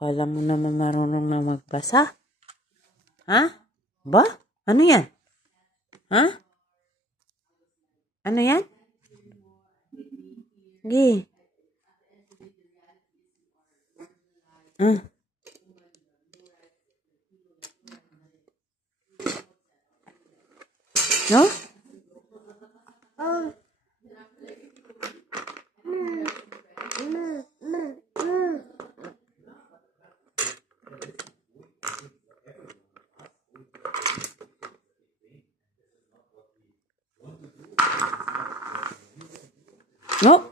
Kala mo naman marunong na magbasa? Ha? Ba? Ano yan? Ha? Ano yan? Sige. No? No?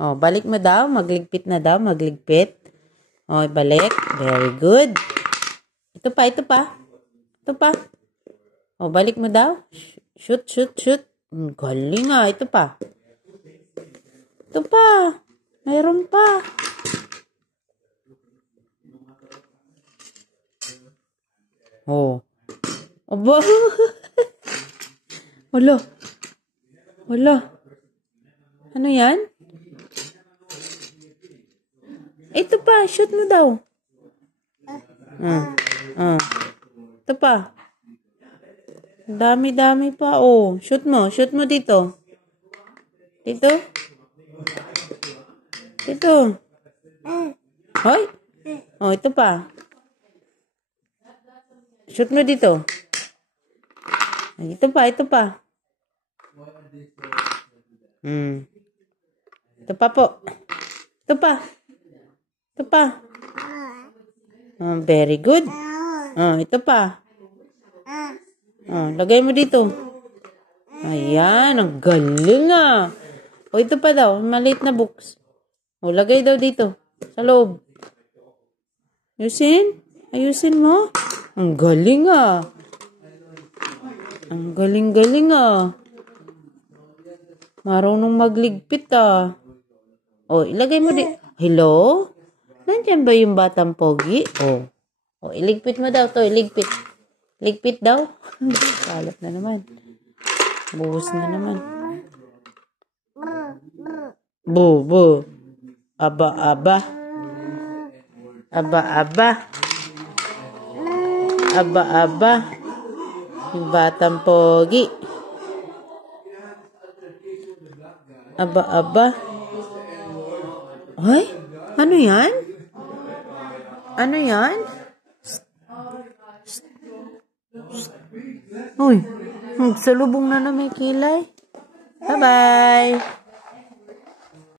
Oh, balik mo daw. Magligpit na daw. Magligpit. Oh, balik. Very good. Ito pa, ito pa. Ito pa. Oh, balik mo daw. Shoot, shoot, shoot. Galing ah. Ito pa. Ito pa. Mayroon pa. Oh. Aba. Wala. Wala. Ano yan? Ito pa. Shoot mo daw. Ito pa. Dami-dami pa. Oh. Shoot mo. Shoot mo dito. Dito. Dito. Hoy. Oh, ito pa. Shoot mo dito. Ito pa. Ito pa. Ito pa po. Ito pa. Ito pa. Very good. Ito pa. Lagay mo dito. Ayan. Ang galing ah. O, ito pa daw. Maliit na books. O, lagay daw dito. Sa loob. Ayusin. Ayusin mo. Ang galing ah. Ang galing-galing ah. Marunong magligpit ah. O, ilagay mo dito. Hello? Nandiyan ba yung batang pogi? O, iligpit mo daw to. Iligpit. Ligpit daw. Kalat na naman. Buhos na naman. Bu. Aba. Aba. Aba. Yung batang pogi. Aba. Ay, ano yan? Ano yan? Uy, salubong na may kilay. Bye-bye.